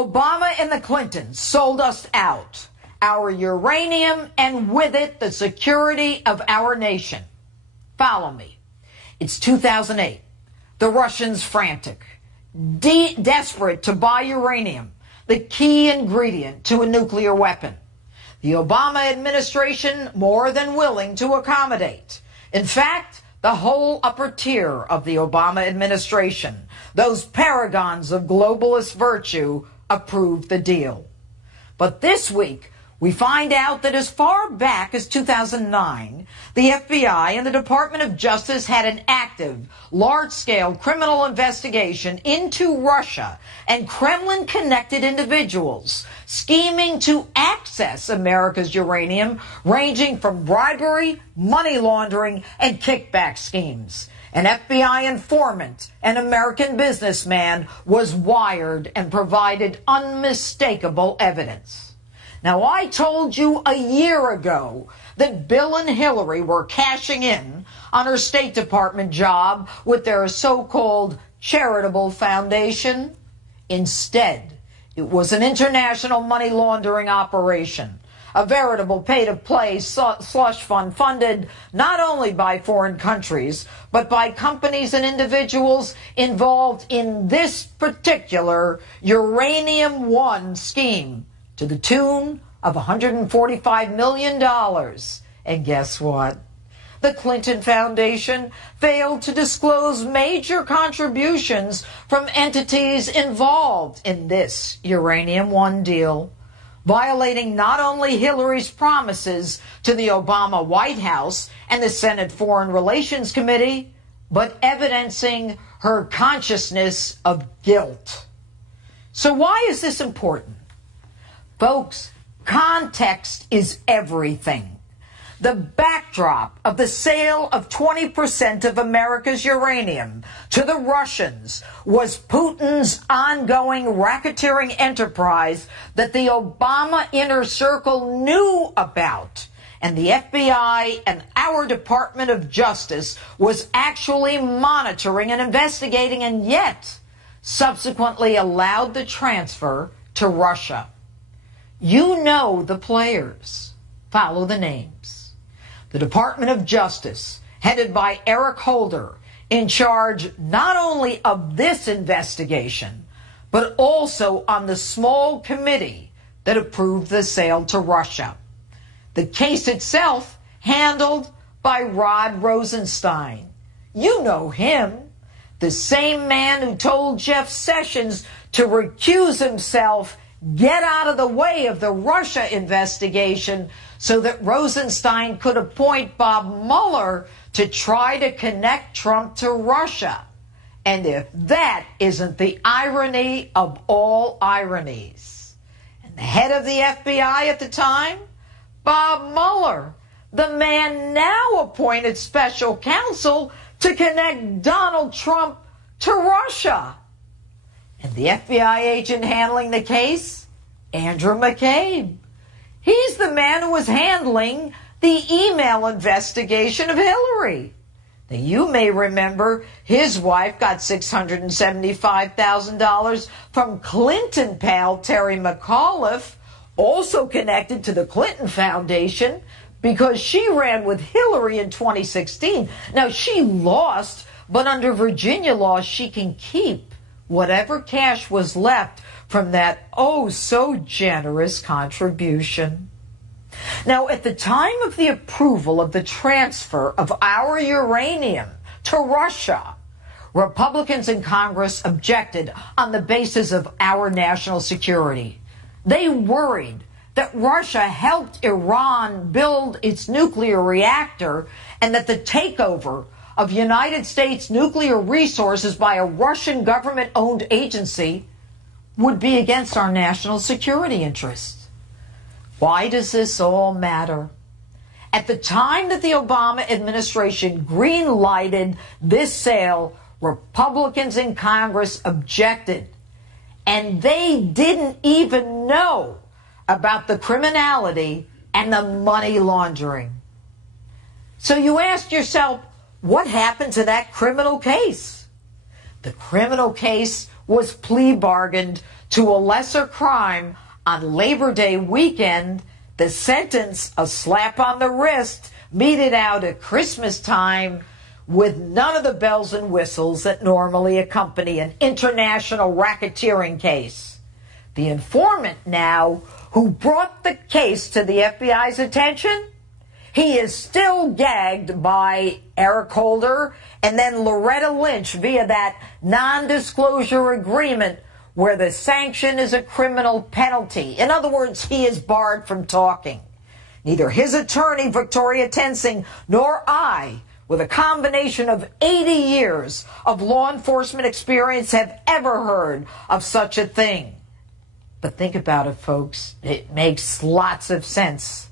Obama and the Clintons sold us out, our uranium, and with it, the security of our nation. Follow me. It's 2008. The Russians frantic, desperate to buy uranium, the key ingredient to a nuclear weapon. The Obama administration more than willing to accommodate. In fact, the whole upper tier of the Obama administration, those paragons of globalist virtue, approved the deal. But this week, we find out that as far back as 2009, the FBI and the Department of Justice had an active, large-scale criminal investigation into Russia and Kremlin-connected individuals scheming to access America's uranium, ranging from bribery, money laundering, and kickback schemes. An FBI informant, an American businessman, was wired and provided unmistakable evidence. Now, I told you a year ago that Bill and Hillary were cashing in on her State Department job with their so-called charitable foundation. Instead, it was an international money laundering operation, a veritable pay-to-play slush fund funded not only by foreign countries, but by companies and individuals involved in this particular Uranium One scheme, to the tune of $145 million. And guess what? The Clinton Foundation failed to disclose major contributions from entities involved in this Uranium One deal, violating not only Hillary's promises to the Obama White House and the Senate Foreign Relations Committee, but evidencing her consciousness of guilt. So why is this important? Folks, context is everything. The backdrop of the sale of 20% of America's uranium to the Russians was Putin's ongoing racketeering enterprise that the Obama inner circle knew about. And the FBI and our Department of Justice was actually monitoring and investigating, and yet subsequently allowed the transfer to Russia. You know the players. Follow the names. The Department of Justice, headed by Eric Holder, in charge not only of this investigation, but also on the small committee that approved the sale to Russia. The case itself handled by Rod Rosenstein. You know him, the same man who told Jeff Sessions to recuse himself, get out of the way of the Russia investigation so that Rosenstein could appoint Bob Mueller to try to connect Trump to Russia. And if that isn't the irony of all ironies. And the head of the FBI at the time, Bob Mueller, the man now appointed special counsel to connect Donald Trump to Russia. And the FBI agent handling the case, Andrew McCabe. He's the man who was handling the email investigation of Hillary. Now, you may remember his wife got $675,000 from Clinton pal Terry McAuliffe, also connected to the Clinton Foundation, because she ran with Hillary in 2016. Now, she lost, but under Virginia law, she can keep whatever cash was left from that oh-so-generous contribution. Now, at the time of the approval of the transfer of our uranium to Russia, Republicans in Congress objected on the basis of our national security. They worried that Russia helped Iran build its nuclear reactor and that the takeover of United States nuclear resources by a Russian government-owned agency would be against our national security interests. Why does this all matter? At the time that the Obama administration green-lighted this sale, Republicans in Congress objected, and they didn't even know about the criminality and the money laundering. So you ask yourself, what happened to that criminal case? The criminal case was plea bargained to a lesser crime on Labor Day weekend, the sentence, a slap on the wrist, meted out at Christmas time with none of the bells and whistles that normally accompany an international racketeering case. The informant now, who brought the case to the FBI's attention, he is still gagged by Eric Holder and then Loretta Lynch via that non-disclosure agreement where the sanction is a criminal penalty. In other words, he is barred from talking. Neither his attorney, Victoria Tensing, nor I, with a combination of 80 years of law enforcement experience, have ever heard of such a thing. But think about it, folks. It makes lots of sense.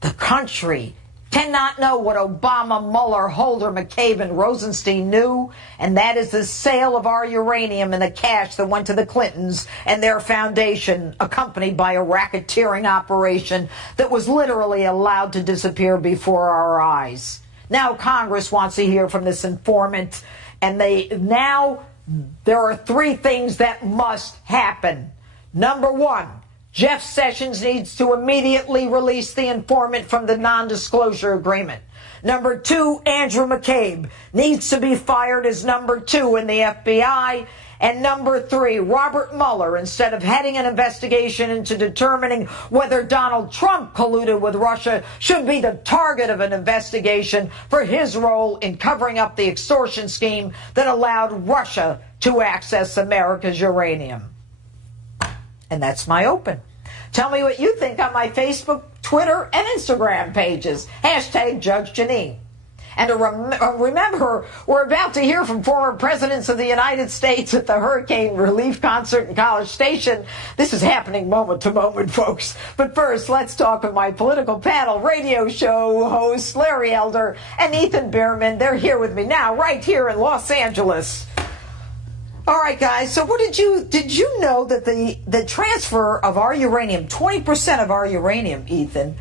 The country cannot know what Obama, Mueller, Holder, McCabe, and Rosenstein knew, and that is the sale of our uranium and the cash that went to the Clintons and their foundation, accompanied by a racketeering operation that was literally allowed to disappear before our eyes. Now Congress wants to hear from this informant, and there are three things that must happen. Number one, Jeff Sessions needs to immediately release the informant from the non-disclosure agreement. Number two, Andrew McCabe needs to be fired as number two in the FBI. And number three, Robert Mueller, instead of heading an investigation into determining whether Donald Trump colluded with Russia, should be the target of an investigation for his role in covering up the extortion scheme that allowed Russia to access America's uranium. And that's my open. Tell me what you think on my Facebook, Twitter, and Instagram pages. Hashtag Judge Jeanine. And remember, we're about to hear from former presidents of the United States at the Hurricane Relief Concert in College Station. This is happening moment to moment, folks. But first, let's talk with my political panel radio show hosts, Larry Elder and Ethan Bierman. They're here with me now, right here in Los Angeles. All right, guys, so did you know that the transfer of our uranium, 20% of our uranium, Ethan,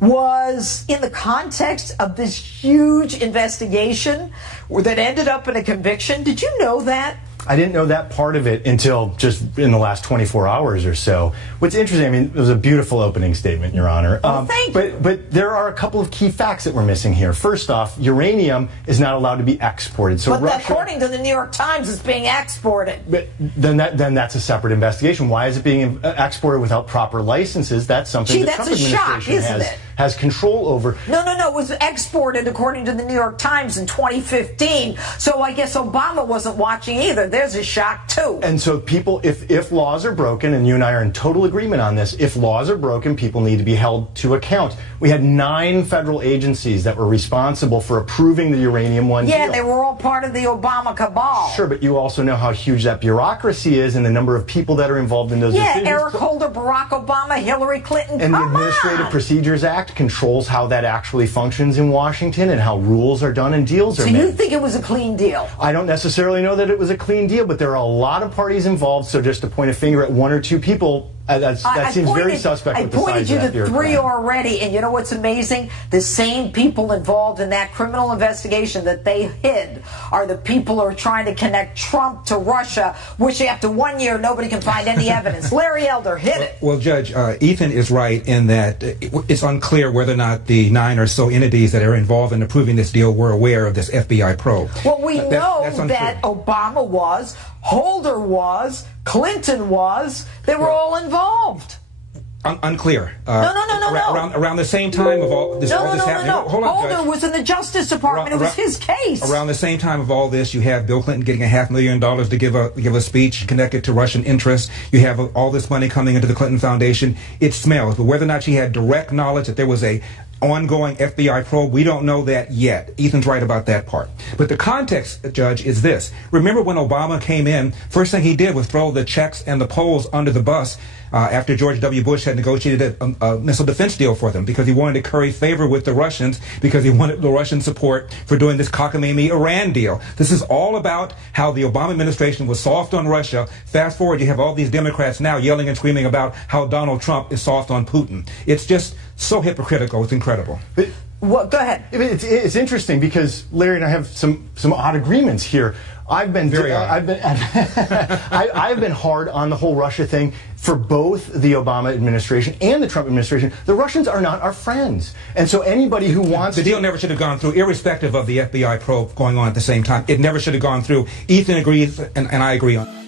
was in the context of this huge investigation that ended up in a conviction? Did you know that? I didn't know that part of it until just in the last 24 hours or so. What's interesting, I mean, it was a beautiful opening statement, Your Honor. Thank you. But there are a couple of key facts that we're missing here. First off, uranium is not allowed to be exported. So but Russia, according to the New York Times, it's being exported. But then that's a separate investigation. Why is it being exported without proper licenses? That's something the Trump administration has control over. No. It was exported according to the New York Times in 2015. So I guess Obama wasn't watching either. There's a shock, too. And so people, if laws are broken, and you and I are in total agreement on this, if laws are broken, people need to be held to account. We had 9 federal agencies that were responsible for approving the Uranium One deal. Yeah, they were all part of the Obama cabal. Sure, but you also know how huge that bureaucracy is and the number of people that are involved in those decisions. Yeah, Eric Holder, Barack Obama, Hillary Clinton, and the Administrative Procedures Act controls how that actually functions in Washington and how rules are done and deals are made. So you think it was a clean deal? I don't necessarily know that it was a clean deal, but there are a lot of parties involved, so just to point a finger at 1 or 2 people, that seems very suspect. I pointed you to 3 already, and you know what's amazing? The same people involved in that criminal investigation that they hid are the people who are trying to connect Trump to Russia, which after 1 year, nobody can find any evidence. Larry Elder, hit it. Well, Judge, Ethan is right in that it's unclear whether or not the 9 or so entities that are involved in approving this deal were aware of this FBI probe. Well, we know that Obama was, Holder was, Clinton was. They were all involved. Unclear. No. Around the same time of all this, happening. No. Hold on, Holder Judge. was in the Justice Department. It was his case. Around the same time of all this, you have Bill Clinton getting $500,000 to give a speech connected to Russian interests. You have all this money coming into the Clinton Foundation. It smells. But whether or not she had direct knowledge that there was a ongoing FBI probe, we don't know that yet. Ethan's right about that part. But the context, Judge, is this. Remember when Obama came in, first thing he did was throw the Czechs and the Poles under the bus after George W. Bush had negotiated a missile defense deal for them because he wanted to curry favor with the Russians because he wanted the Russian support for doing this cockamamie Iran deal. This is all about how the Obama administration was soft on Russia. Fast forward, you have all these Democrats now yelling and screaming about how Donald Trump is soft on Putin. It's just so hypocritical. It's incredible. Well, go ahead. It's interesting because Larry and I have some odd agreements here. I've been Very I've been hard on the whole Russia thing for both the Obama administration and the Trump administration. The Russians are not our friends, and so anybody who wants the deal never should have gone through, irrespective of the FBI probe going on at the same time. It never should have gone through. Ethan agrees, and I agree on.